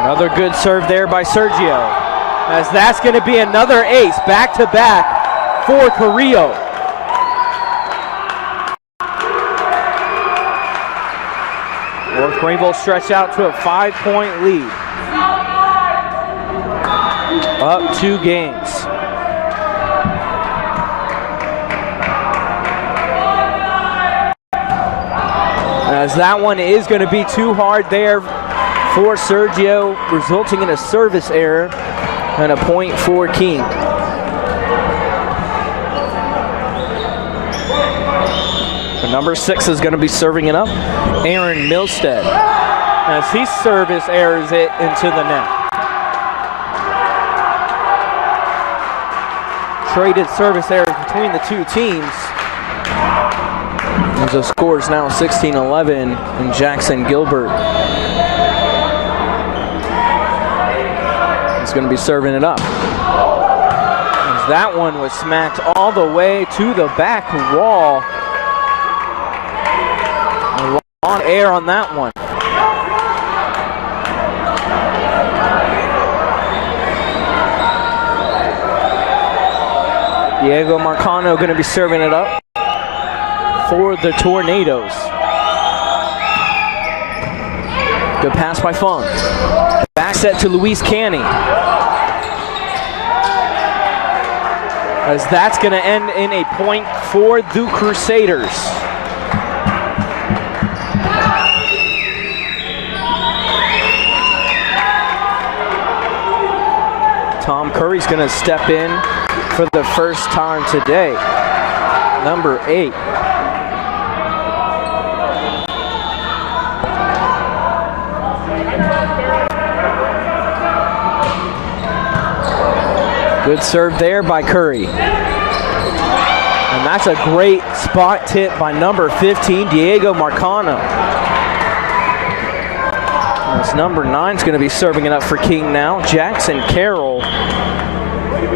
Another good serve there by Sergio, as that's going to be another ace back-to-back for Carrillo. North Greenville stretched out to a 5-point lead. Up 2 games. As that one is going to be too hard there for Sergio, resulting in a service error and a point for King. The number 6 is going to be serving it up, Aaron Milstead, as he service errors it into the net. Traded service errors between the two teams. And the score is now 16-11, and Jackson Gilbert is going to be serving it up. As that one was smacked all the way to the back wall. On air on that one. Diego Marcano going to be serving it up for the Tornadoes. Good pass by Fung. Back set to Luis Canny. As that's going to end in a point for the Crusaders. Curry's going to step in for the first time today. Number 8. Good serve there by Curry. And that's a great spot tip by number 15, Diego Marcano. As number 9 is going to be serving it up for King now, Jackson Carroll.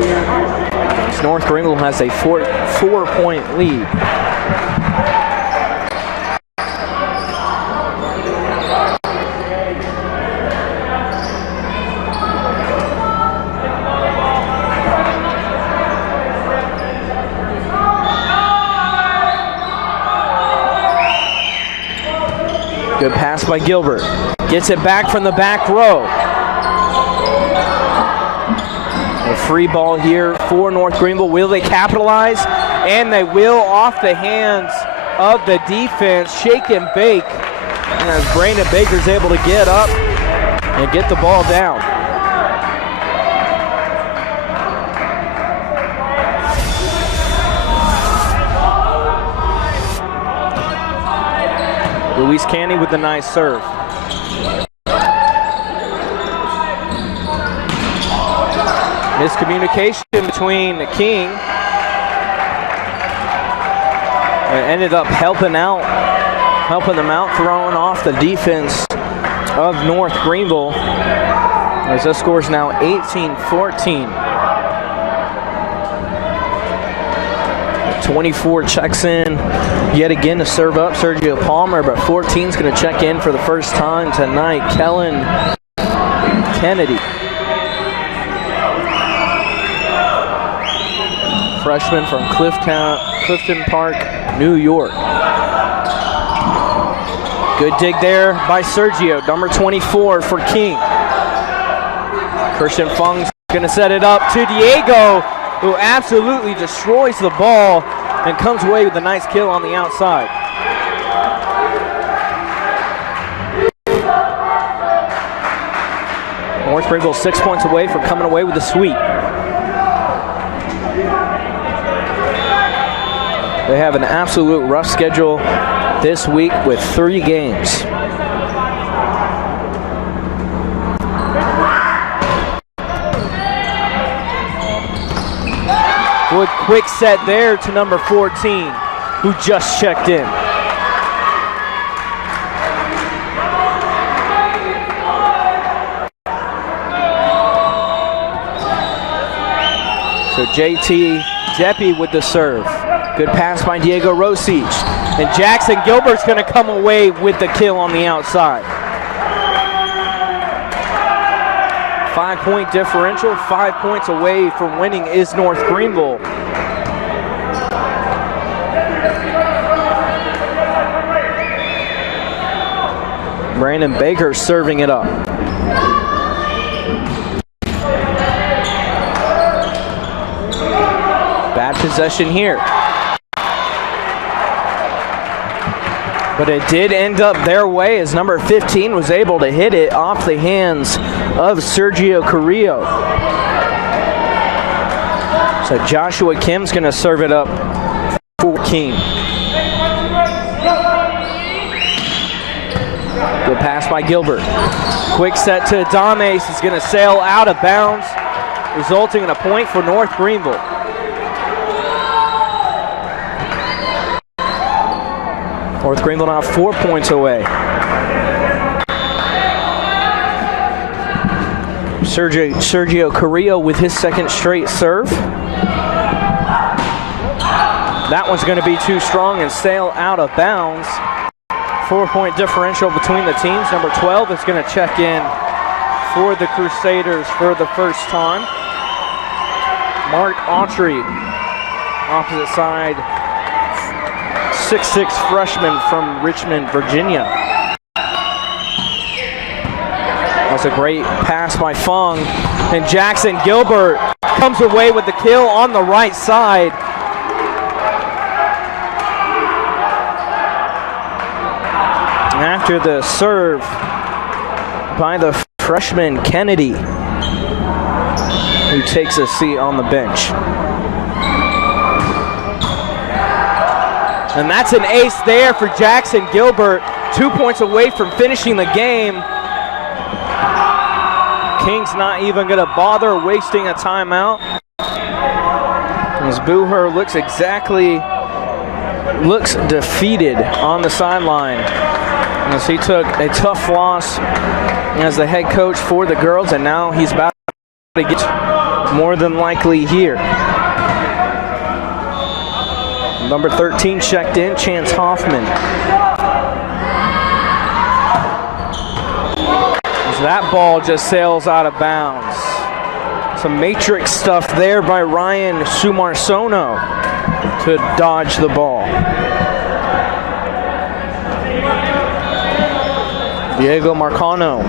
As North Greenville has a 4-point lead. Good pass by Gilbert. Gets it back from the back row. A free ball here for North Greenville. Will they capitalize? And they will, off the hands of the defense. Shake and bake. And as Brandon Baker's able to get up and get the ball down. Luis Canny with the nice serve. Miscommunication between the King. It ended up helping them out, throwing off the defense of North Greenville. As this score is now 18-14. 24 checks in yet again to serve up Sergio Palmer, but 14 is going to check in for the first time tonight, Kellen Kennedy. Freshman from Clifton Park, New York. Good dig there by Sergio, number 24 for King. Christian Fung's going to set it up to Diego, who absolutely destroys the ball and comes away with a nice kill on the outside. North Greenville 6 points away from coming away with the sweep. They have an absolute rough schedule this week with 3 games. Good quick set there to number 14, who just checked in. So JT Deppie with the serve. Good pass by Diego Rosich. And Jackson Gilbert's going to come away with the kill on the outside. 5-point differential, 5 points away from winning is North Greenville. Brandon Baker serving it up. Bad possession here. But it did end up their way as number 15 was able to hit it off the hands of Sergio Carrillo. So Joshua Kim's going to serve it up for King. Good pass by Gilbert. Quick set to Adames is going to sail out of bounds, resulting in a point for North Greenville. North Greenville now 4 points away. Sergio Carrillo with his second straight serve. That one's going to be too strong and sail out of bounds. 4-point differential between the teams. Number 12 is going to check in for the Crusaders for the first time. Mark Autry, opposite side. 6'6" freshman from Richmond, Virginia. That's a great pass by Fung. And Jackson Gilbert comes away with the kill on the right side. After the serve by the freshman Kennedy. who takes a seat on the bench. And that's an ace there for Jackson Gilbert. 2 points away from finishing the game. King's not even going to bother wasting a timeout. As Booher looks defeated on the sideline, as he took a tough loss as the head coach for the girls, and now he's about to get more than likely here. Number 13 checked in, Chance Hoffman. As that ball just sails out of bounds. Some matrix stuff there by Ryan Sumarsono to dodge the ball. Diego Marcano.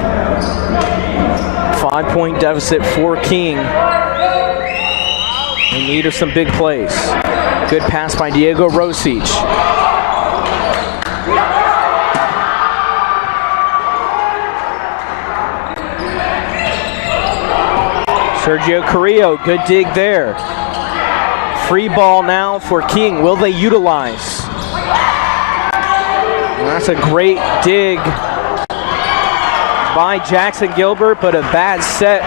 5-point deficit for King. In need of some big plays. Good pass by Diego Rosic. Sergio Carrillo, good dig there. Free ball now for King. Will they utilize? And that's a great dig by Jackson Gilbert, but a bad set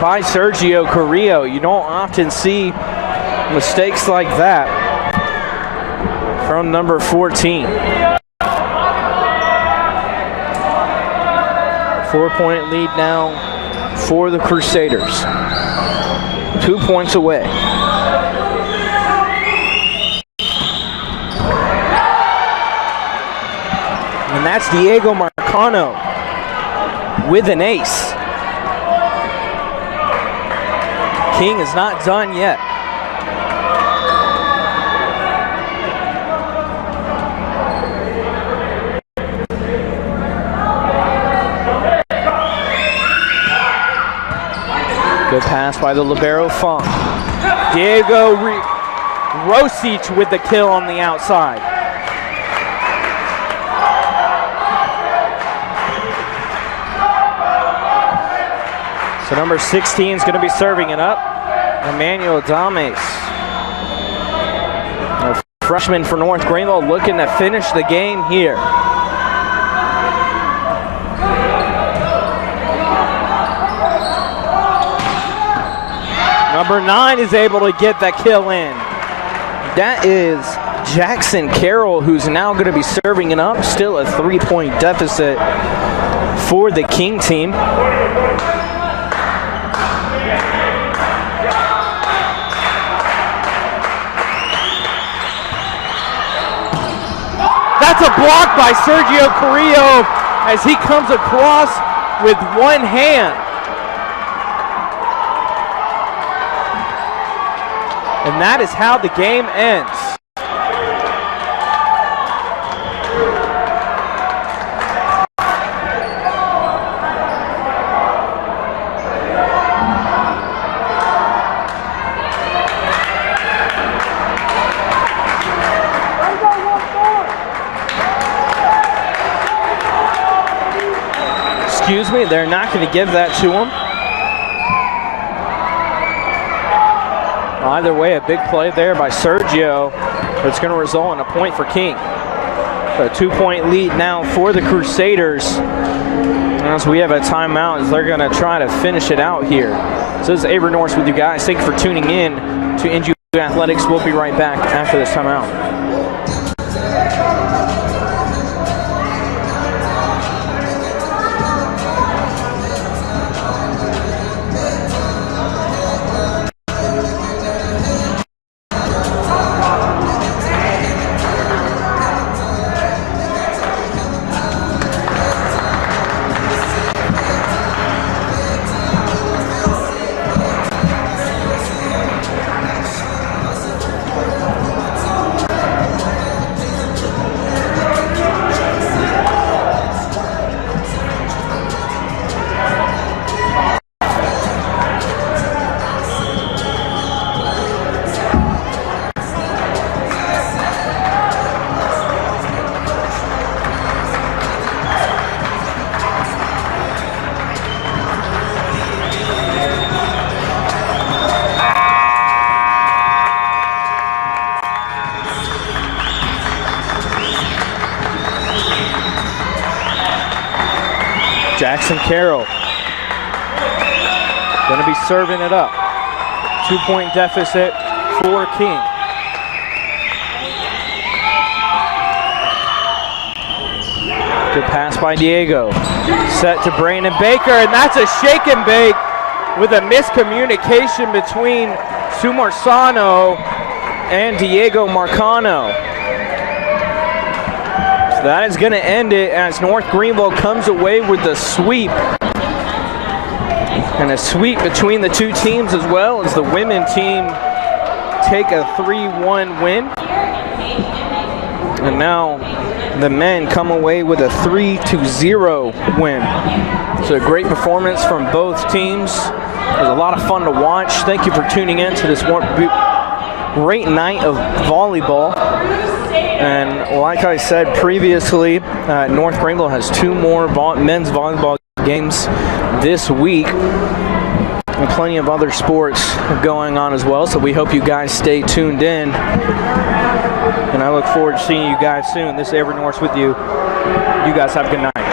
by Sergio Carrillo. You don't often see mistakes like that from number 14. 4-point lead now for the Crusaders. 2 points away. And that's Diego Marcano with an ace. King is not done yet. Good pass by the libero Funk. Diego Rosic with the kill on the outside. So number 16 is going to be serving it up. Emmanuel Dames, a freshman for North Greenville, looking to finish the game here. Number 9 is able to get that kill in. That is Jackson Carroll, who's now going to be serving it up. Still a 3-point deficit for the King team. That's a block by Sergio Carrillo as he comes across with one hand. And that is how the game ends. Excuse me, they're not going to give that to him. Either way, a big play there by Sergio. It's going to result in a point for King. A 2-point lead now for the Crusaders. As we have a timeout, as they're going to try to finish it out here. So this is Avery Norris with you guys. Thank you for tuning in to NGU Athletics. We'll be right back after this timeout. Jackson Carroll going to be serving it up. 2-point deficit for King. Good pass by Diego. Set to Brandon Baker, and that's a shake and bake with a miscommunication between Sumarsano and Diego Marcano. So that is going to end it as North Greenville comes away with the sweep. And a sweep between the two teams, as well as the women team take a 3-1 win. And now the men come away with a 3-0 win. So a great performance from both teams. It was a lot of fun to watch. Thank you for tuning in to this great night of volleyball. And like I said previously, North Greenville has 2 more men's volleyball games this week, and plenty of other sports going on as well. So we hope you guys stay tuned in. And I look forward to seeing you guys soon. This is Avery Norris with you. You guys have a good night.